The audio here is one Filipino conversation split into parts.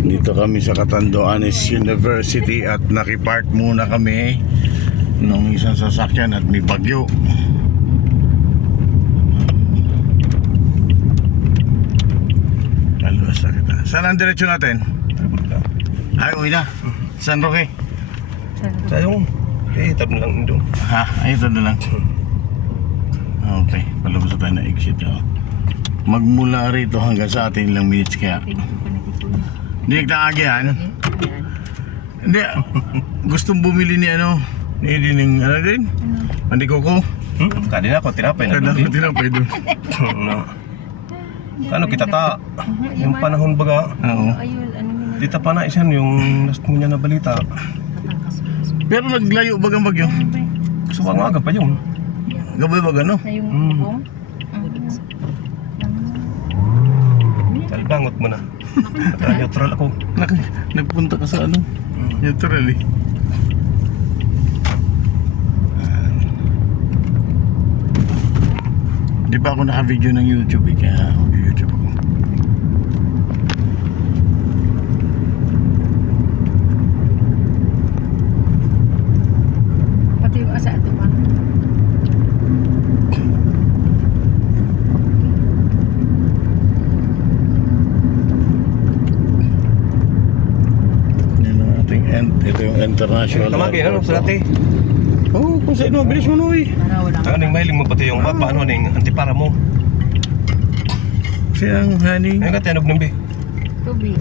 Dito kami sa Catanduanes University at nakipark muna kami nung isang sasakyan at may bagyo. Kalbasa kita. Saan ang diretsyo natin? Ay, uwi na. San Roque? Sayong, tabi lang doon. Ha? Ay, ito na lang. Okay, palabas tayo na exit. Magmula rito hanggang sa atin ilang minutes kaya. Hindi nagtaagyan. Hindi, gustong bumili ni ano? Ni Dining, ano din? Pandi Coco? Kadina ako, tinapay na Kada doon. ko tinapay doon. Ano kita ta? Yung panahon baga, Oo. dita pa na isan yung last mo niya na balita. Pero naglayo bagang bagyo. Gusto ba nga aga pa yun? Gabay baga no? Talbangot mo na. Neutral ako. Nagpunta ka sa ano? Neutral eh. Di ba ako naka-video ng YouTube eh, kaya YouTube ako. Pati yung asa ito pa. Yan ang ating ito yung international. Tamagin, ano sa dati? Oo, kung sa ino, bilis mo no eh. Para wala Ano yung mahiling mo pati yung paano ning antipara mo? Siyang honey. Ay ka tinog ng be. tubig.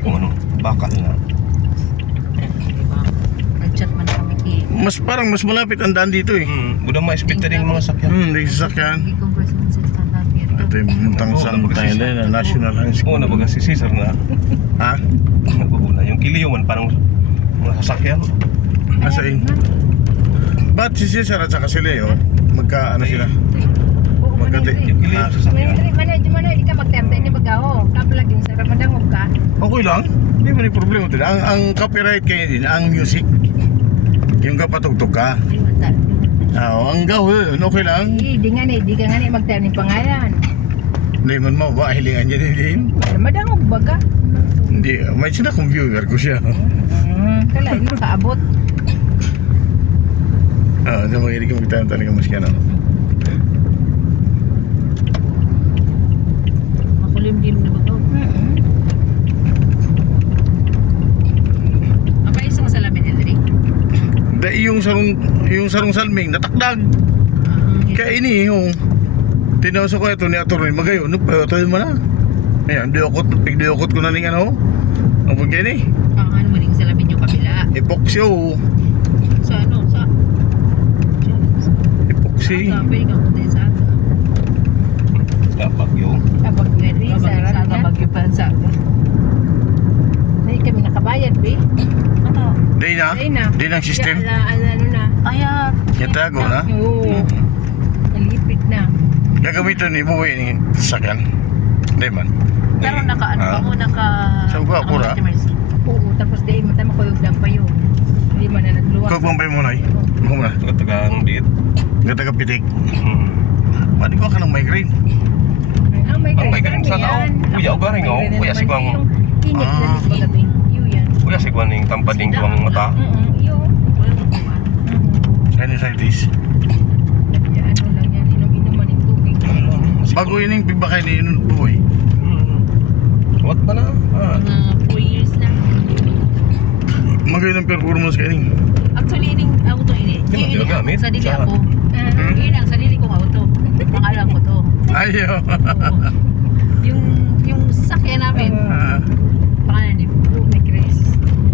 Kung ano, bakal na. Nag-chat man kami kay. Parang mas malapit ang daan dito eh. Budang ma-expect rin yung mga sakyan. Hindi sasakyan. I-converse mo sa standard here. Ito yung puntang Oo, San nabaga si Thailand na National High Oo, School. nabaga si Cesar na Ha? nagbuhuna. Yung kiliyo man parang mga sasakyan. Nasa in. Ba't si Cesar at saka si Leo? Ano sila? Magkati. Yung kiliyo Ah, sasakyan. Mana di ka magterte ni bagaho. Kapag sa Ramadan ka. okay lang. Hindi mo ni problema din. Ang copyright kayo din, ang music. Yung kapatugtog ka. Ay mata. Ang gawin, okay lang. Di ka nga ni magterte ni pangalan. Hindi man mo ba, hilingan niya din. Ramadan baga. Hindi, may sila kong viewer ko siya. Kala di kaabot. Sa mga hindi ko magtahan talaga mas kaya Makulimlim na bago. Apa isang salamin Elri? Yung sarong salming, natakdag. Kaya ini, yung tinawasa ko ito ni Atty. Magayo, tayo mo na. Ayan, pigdiokot ko na ning ano. Ang pagkain eh. Ano man yung salamin yung kabila? Epoxy. Sa ano? Sa Epoxy. pwede kang punta sa ato. Kapag yung Kapag ready, sa Ramadan. Bagyo pa sa ato. Hindi kami nakabayad, be. Ano? Day na? Day ng system? Ano na? Ay, Yatago na? Oo. Nalipit na. Gagamitan ni Buwi ni sasakyan. Hindi man. Pero naka ano pa mo, naka... Sa uga, pura? Oo, tapos dahil matama ko yung dampa yun. Hindi man na nagluwag. Kagpampay mo na eh. Huwag mo na. taga-tagang diit. Gataga-pitik. Mali ko ka ng migraine. Oh my God. Ang may ganun sa tao. Kuya, o garing o. Kuya, sigwang. Init na sa pagabi. Yun yan. Kuya, sigwan yung tampading kuwang mata. Yun. Sinusitis. Ano lang yan, inom-inuman yung tubig. Bago yun yung pibakay ni yun Buwi. What ba na? Mga 4 years na. Magayon ang performance kayo ning. Actually, ining auto ini. Hindi mo ginagamit? Sa dili Sa- ako. Yun ang sarili kong auto. Pangalan ko to. Ayaw. Oo. Yung sasakyan namin, pangalan ni Chris.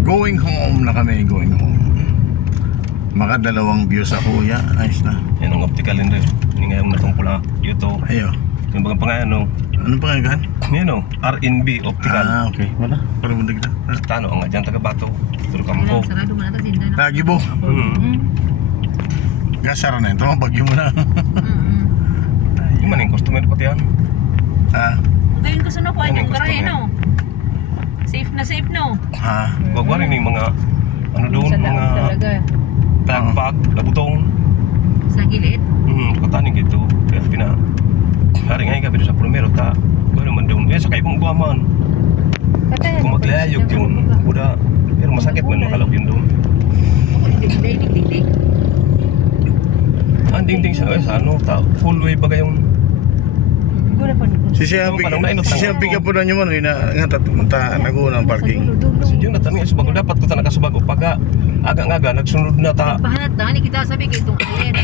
Going home na kami. Going home. Makadalawang view sa kuya. Ayos na. Yan ang optical din rin. Hindi nga yung natong pula. YouTube. Ayaw. Yung bagang pangalan, no? Anong pangalan? Yan o. RNB Optical. Okay. Wala. Para mo kita. Tano ang nga dyan taga-bato. Turo kampo. Sarado mo na ito, sinda na. Lagi bo. Gasara na ito. Bagyo mo na. Yung man yung customer pati yan. Ngayon ko sa nakuha Ano yung yung garahe, customer? no? Safe na, no? Wag rin yung mga ano doon, Sa daog mga talaga. tagpag, labutong. Sa gilid. Kataning gitu. Kaya pina. Hari nga gabi sa primero ta. Pero naman doon. Eh, sa kaibang guaman. Patay. Kung maglayog yun, buda. Pero masakit man makalog yun doon. Ding. Ang dingding sa ano, full way ba yung Guna pa nito. Si siya pick up po na nyo man, nga nagunang parking. yung natanong sa bago dapat ko ta nakasubag o pagka aga-aga nagsunod na ta. Pahanat na, ni kita sabi kay itong ayet.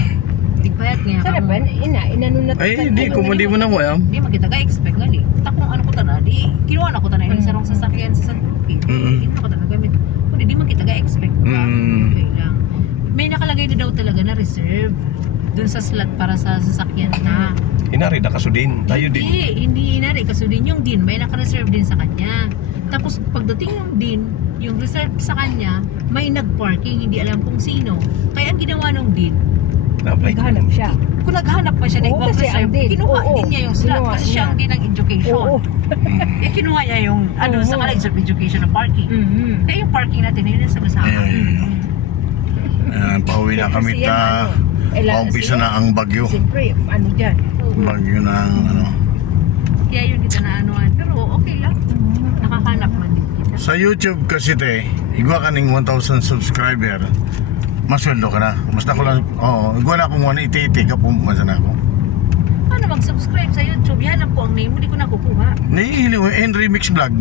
Tigpayat niya. Sana ba, inano na Ay, hindi mo na mo yan. Di makita ka expect nga di. Takong ano ko ta na, di kinuha na ko ta na ilang sarong sasakyan sa San Roque. Hindi ko ta na gamit. Kundi di makita ka expect ba? Okay lang. May nakalagay na daw talaga na reserve dun sa slot para sa sasakyan na. Inari da kasudin, tayo din. Hindi inari kasi din yung din may naka-reserve din sa kanya. Tapos pagdating yung din, yung reserve sa kanya, may nag-parking, hindi alam kung sino. Kaya ang ginawa nung din, Na-apply ko. naghanap siya. kung naghanap pa siya ng Oo, ibang kasi reserve, ang din. kinuha Oo, din niya yung slot kinuha kasi siya ang niya. din ng education. Oo. Eh kinuha niya yung ano Oo. sa reserve education ng parking. Mhm. Kaya yung parking natin yun yung sama-sama. Ayan, pauwi na kami ta. Paumpisa na ang bagyo. Siyempre, ano dyan. Bagyo ng ano. Kaya yun kita na anuan. Pero okay lang. Nakahanap man din kita. Sa YouTube kasi te, igwa ka ng 1,000 subscriber. Masweldo ka na. Basta ko lang, igwa na akong 180 ka pumasa na ako. Paano mag-subscribe sa YouTube? Hanap ko ang name mo, di ko nakukuha. Nahihili mo, Henry Mix Vlog.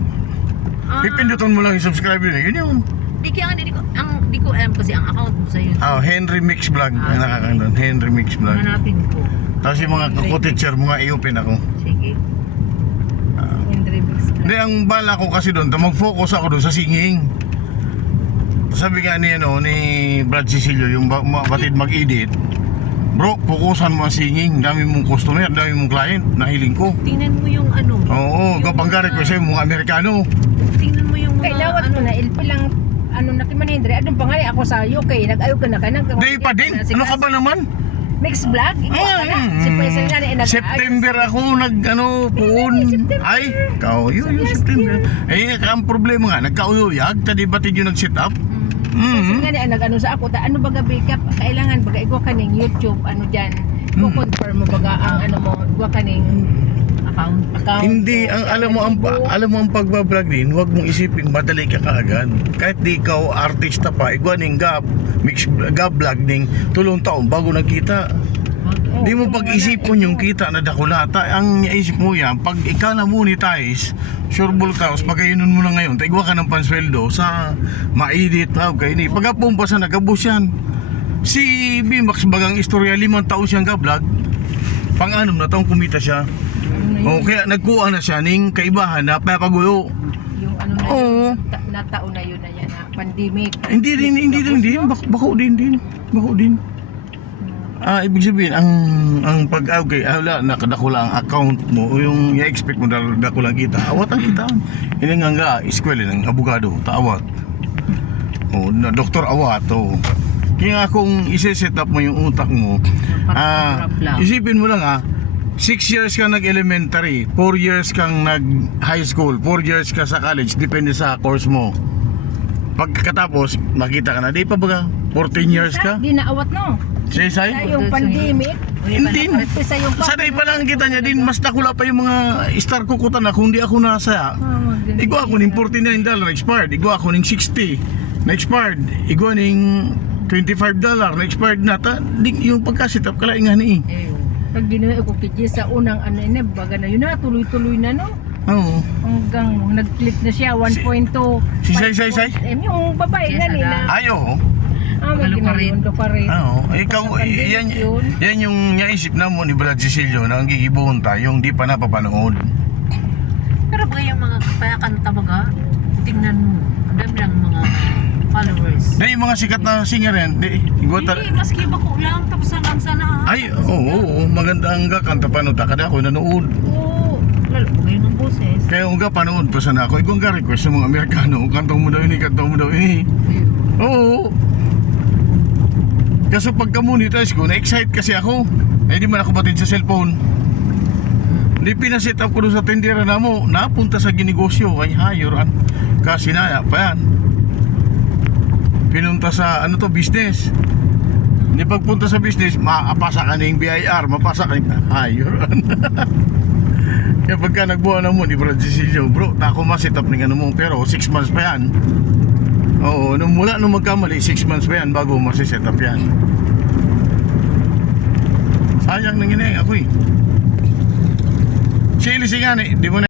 Pipindutin mo lang yung subscriber na, yun yun. Di kaya di ko alam kasi ang account mo sa YouTube. Henry Mix Vlog. Ang nakakandun, Henry Mix Vlog. Hanapin ko. Tapos yung mga kako-teacher, mga i-open ako. Sige. Henry Mix. Hindi, ang bala ko kasi doon, mag-focus ako doon sa singing. Sabi nga ni Brad Cecilio, yung batid mag-edit, bro, fokusan mo ang singing, dami mong customer, dami mong client, nahiling ko. Tingnan mo yung ano. Oo, kapanggarit ko sa'yo, mga Amerikano. Tingnan mo yung mga Kay lawat mo na, ilpi lang, ano na kiman Henry, anong pangay ako sa iyo, kay nag-ayo ka na ka nang. Di pa din, ano ka ba naman? Mix vlog, ikaw ka na. Si President nga na September ako puon. Ay, yung September. Eh, ang problema nga, nagkauyuyag, tadi batid yung nag-set up. Kasi nga na nag-ano sa ako, ano baga backup, kailangan baga igwa ka ng YouTube, ano dyan, confirm mo baga ang ano mo, igwa ka ng account. Hindi, alam mo ang pagbablog din, huwag mong isipin madali ka kaagad. Kahit di ikaw artista pa, igwa ning mix vlog ning tulong taon bago nagkita. Di mo pag-isipon yung kita na dakulata. Ang isip mo yan, pag ikaw na monetize, sureball ka, pagkayunan mo na ngayon, taigwa ka ng pansweldo sa ma-edit, kayo ni. Pagkapumpa sa nagabos yan. Si Bimax bagang istorya, 5 taon siyang ka-vlog. Pang-anom na taong kumita siya. O kaya nagkuha na siya ning kaibahan na papagulo. Yung ano na Oo. yun, nataon na yun na yan, na pandemic. Hindi din. Bako din. Ibig sabihin, ang pag-okay, wala, nakadakula ang account mo, o yung i-expect mo dakula kita, awat ang kita. Hindi nga eskwela ng abogado, taawat. O, doktor awat, o. Kaya nga kung isi-set up mo yung utak mo, isipin mo lang 6 years ka nag-elementary, 4 years kang nag-high school, 4 years ka sa college, depende sa course mo. Pagkatapos, makita ka na, di pa baga, 14 years ka? Di naawat no. Say? Sa yung pandemic, Hindi. sa yung Sanay pa lang kita niya din, mas nakula pa yung mga star kukutan na kung di ako nasa. Igwa ako ng $49 expired, igwa ako ng $60 na expired, igwa ng $25 na expired na yung pagka-set up kalaingan ni. pag ginawa ko kiji sa unang ano ina baga na yun na tuloy-tuloy na no. Oo. Hanggang nag-click na siya 1.2. Si Say? Yung babae nga nila. Ayo. May ginalundo pa rin. Ikaw, yan yung naisip na mo ni Brad Cecilio na ang gigibuhon yung di pa napapanood. Pero ba yung mga kanta baga, tingnan mo, ang dami ng mga followers. Na yung mga sikat na singer yan, Hindi, maski ba ko lang, tapos hanggang sana. Ay, oo, maganda ang kakanta panood, kada ako nanood. Oo, lalo ba yung ang boses? Kaya kung panood pa sana ako, ikaw ang request sa mga Amerikano, kantong mo daw ini. Oo. Kaso pagka-monetize ko, na-excite kasi ako. Ay di man ako batid sa cellphone. Di pinaset up ko doon sa tindera na mo, napunta sa ginegosyo, ay hayuran. Kasi na, pa yan. Pinunta sa, business. Di pagpunta sa business, mapasa ka na yung BIR, mapasa ka na hayuran. Kaya pagka nagbuha na mo ni Brad Cecilio, bro, tako ma-set up ng ano mo, pero 6 months pa yan. Oo, nung magkamali, 6 months pa yan bago masi-set up yan. Sayang nang ina ako eh. Si Elise nga, di mo na